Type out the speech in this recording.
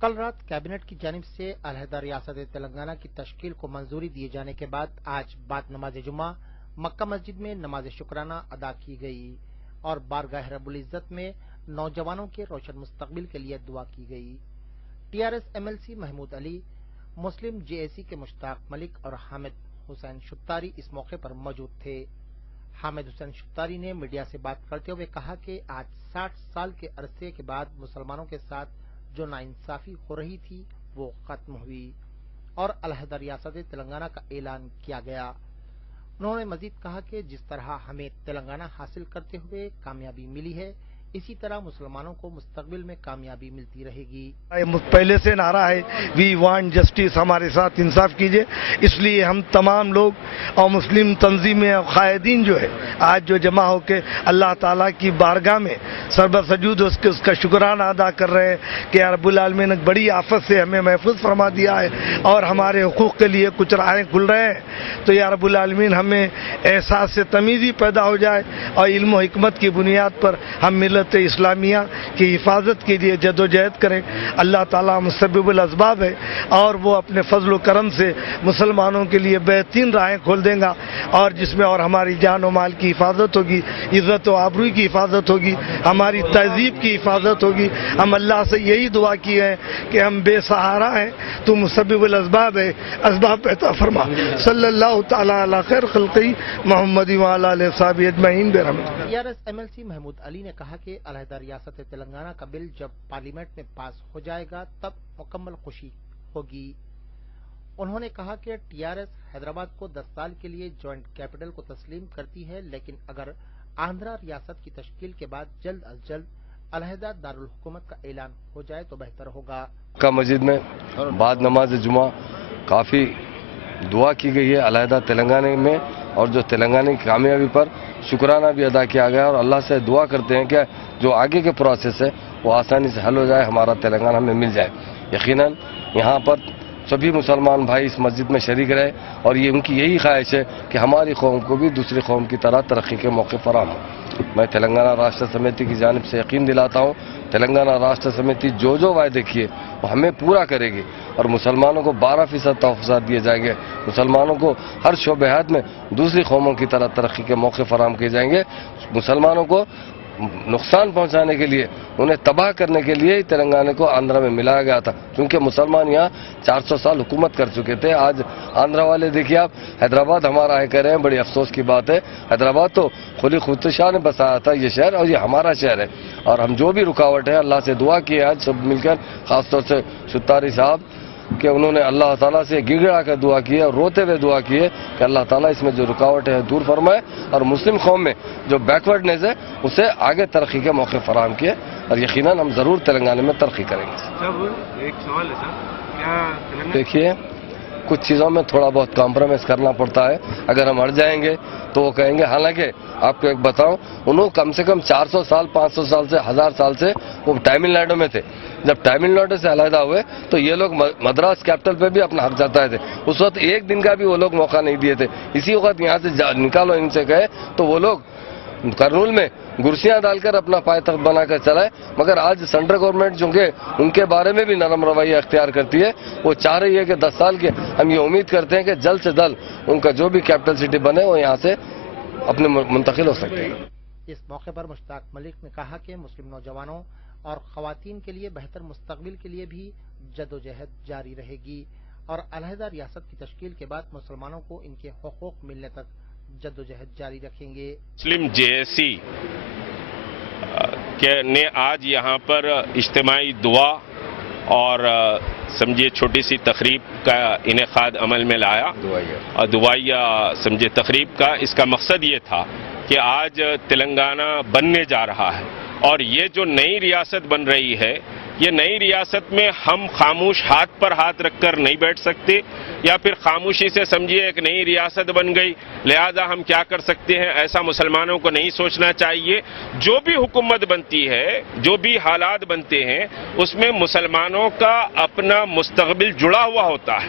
کل رات کابینٹ کی جانب سے علیحدہ ریاست تلنگانہ کی تشکیل کو منظوری دیے جانے کے بعد آج بعد نماز جمعہ مکہ مسجد میں نماز شکرانہ ادا کی گئی اور بارگاہ رب العزت میں نوجوانوں کے روشن مستقبل کے لیے دعا کی گئی۔ T R S M L C Mahmood Ali, مسلم جے اے سی کے مشتاق ملک اور حامد حسین شتاری اس موقع پر موجود تھے۔ حامد حسین شتاری نے میڈیا سے بات کرتے ہوئے کہا کہ آج 60 سال کے عرصے کے بعد مسلمانوں کے ساتھ جو ناانصافی ہو رہی تھی وہ ختم ہوئی اور علیحدہ ریاست تلنگانہ کا اعلان کیا گیا۔ انہوں نے مزید کہا کہ جس طرح ہمیں تلنگانہ حاصل کرتے ہوئے کامیابی ملی ہے، اسی طرح مسلمانوں کو مستقبل میں کامیابی ملتی رہے گی۔ پہلے سے نعرہ ہے وی وانٹ جسٹس، ہمارے ساتھ انصاف کیجئے، اس لیے ہم تمام لوگ اور مسلم تنظیمیں اور قائدین جو ہے آج جو جمع ہو کے اللہ تعالیٰ کی بارگاہ میں سربسجود اس کا شکرانہ ادا کر رہے ہیں کہ یا رب العالمین نے بڑی آفت سے ہمیں محفوظ فرما دیا ہے اور ہمارے حقوق کے لیے کچھ راہیں کھل رہے ہیں، تو یا رب العالمین ہمیں احساس سے تمیزی پیدا ہو جائے اور علم و حکمت کی بنیاد پر ہم ملت اسلامیہ کی حفاظت کے لیے جدوجہد کریں۔ اللہ تعالیٰ مسبب الاسباب ہے اور وہ اپنے فضل و کرم سے مسلمانوں کے لیے بہترین راہیں کھول دیں گا، اور جس میں اور ہماری جان و مال کی حفاظت ہوگی، عزت و آبروئی کی حفاظت ہوگی، ہماری تہذیب کی حفاظت ہوگی۔ ہم اللہ سے یہی دعا کی ہے کہ ہم بے سہارا ہیں، تو مسبب الاسباب ہے، اسباب عطا فرما۔ صلی اللہ تعالیٰ علی خیر خلقی محمد وعلی آلہ وصحبہ اجمعین برحمتہ۔ T R S M L C Mahmood Ali نے کہا کہ علیحدہ ریاست تلنگانہ کا بل جب پارلیمنٹ میں پاس ہو جائے گا تب مکمل خوشی ہوگی۔ انہوں نے کہا کہ ٹی آر ایس حیدرآباد کو 10 سال کے لیے جوائنٹ کیپٹل کو تسلیم کرتی ہے، لیکن اگر آندھرا ریاست کی تشکیل کے بعد جلد از جلد علیحدہ دارالحکومت کا اعلان ہو جائے تو بہتر ہوگا۔ مکہ مسجد میں بعد نماز جمعہ کافی دعا کی گئی ہے علیحدہ تلنگانہ میں، اور جو تلنگانہ کی کامیابی پر شکرانہ بھی ادا کیا گیا، اور اللہ سے دعا کرتے ہیں کہ جو آگے کے پروسیس ہے وہ آسانی سے حل ہو جائے، ہمارا تلنگانہ ہمیں مل جائے۔ یقیناً یہاں پر سبھی مسلمان بھائی اس مسجد میں شریک رہے، اور یہ ان کی یہی خواہش ہے کہ ہماری قوم کو بھی دوسری قوم کی طرح ترقی کے موقع فراہم ہو۔ میں تلنگانہ راشٹر سمیتی کی جانب سے یقین دلاتا ہوں تلنگانہ راشٹر سمیتی جو وعدے کیے وہ ہمیں پورا کرے گی، اور مسلمانوں کو 12% تحفظات دیے جائیں گے، مسلمانوں کو ہر شعبہ حیات میں دوسری قوموں کی طرح ترقی کے موقع فراہم کیے جائیں گے۔ مسلمانوں کو نقصان پہنچانے کے لیے، انہیں تباہ کرنے کے لیے ہی تلنگانہ کو آندھرا میں ملایا گیا تھا، کیونکہ مسلمان یہاں 400 سال حکومت کر چکے تھے۔ آج آندھرا والے دیکھیے آپ، حیدرآباد ہمارا ہے کہہ رہے ہیں، بڑی افسوس کی بات ہے۔ حیدرآباد تو خلی خود شاہ نے بسایا تھا یہ شہر، اور یہ ہمارا شہر ہے، اور ہم جو بھی رکاوٹ ہے اللہ سے دعا کی ہے آج سب مل کر، خاص طور سے شتاری صاحب کہ انہوں نے اللہ تعالیٰ سے گڑ گڑا کر دعا کی ہے اور روتے ہوئے دعا کی ہے کہ اللہ تعالیٰ اس میں جو رکاوٹ ہے دور فرمائے، اور مسلم قوم میں جو بیکورڈنیس ہے اسے آگے ترقی کے موقع فراہم کیے، اور یقیناً ہم ضرور تلنگانہ میں ترقی کریں گے۔ ایک سوال ہے سر، کیا دیکھیے کچھ چیزوں میں تھوڑا بہت کمپرومائز کرنا پڑتا ہے، اگر ہم ہٹ جائیں گے تو وہ کہیں گے، حالانکہ آپ کو ایک بتاؤں، انہوں کم سے کم 400 سال 500 سال سے 1000 سال سے وہ تامل ناڈو میں تھے، جب تامل ناڈو سے علیحدہ ہوئے تو یہ لوگ مدراس کیپٹل پہ بھی اپنا حق جتائے تھے، اس وقت ایک دن کا بھی وہ لوگ موقع نہیں دیے تھے، اسی وقت یہاں سے نکالو ان سے کہے تو وہ لوگ کرنول میں گرسیاں ڈال کر اپنا پائے تخت بنا کر چلائے، مگر آج سینٹرل گورنمنٹ چونکہ ان کے بارے میں بھی نرم رویہ اختیار کرتی ہے، وہ چاہ رہی ہے کہ 10 سال کے، ہم یہ امید کرتے ہیں کہ جلد سے جلد ان کا جو بھی کیپٹل سٹی بنے وہ یہاں سے اپنے منتقل ہو سکتے ہیں۔ اس موقع پر مشتاق ملک نے کہا کہ مسلم نوجوانوں اور خواتین کے لیے بہتر مستقبل کے لیے بھی جدوجہد جاری رہے گی، اور علیحدہ ریاست کی تشکیل کے بعد مسلمانوں کو ان کے حقوق ملنے تک جدوجہد جاری رکھیں گے۔ مسلم جے اے سی نے آج یہاں پر اجتماعی دعا اور سمجھے چھوٹی سی تقریب کا انعقاد عمل میں لایا، دعائیہ سمجھے تقریب کا۔ اس کا مقصد یہ تھا کہ آج تلنگانہ بننے جا رہا ہے، اور یہ جو نئی ریاست بن رہی ہے، یہ نئی ریاست میں ہم خاموش ہاتھ پر ہاتھ رکھ کر نہیں بیٹھ سکتے، یا پھر خاموشی سے سمجھیے ایک نئی ریاست بن گئی لہذا ہم کیا کر سکتے ہیں، ایسا مسلمانوں کو نہیں سوچنا چاہیے۔ جو بھی حکومت بنتی ہے، جو بھی حالات بنتے ہیں، اس میں مسلمانوں کا اپنا مستقبل جڑا ہوا ہوتا ہے،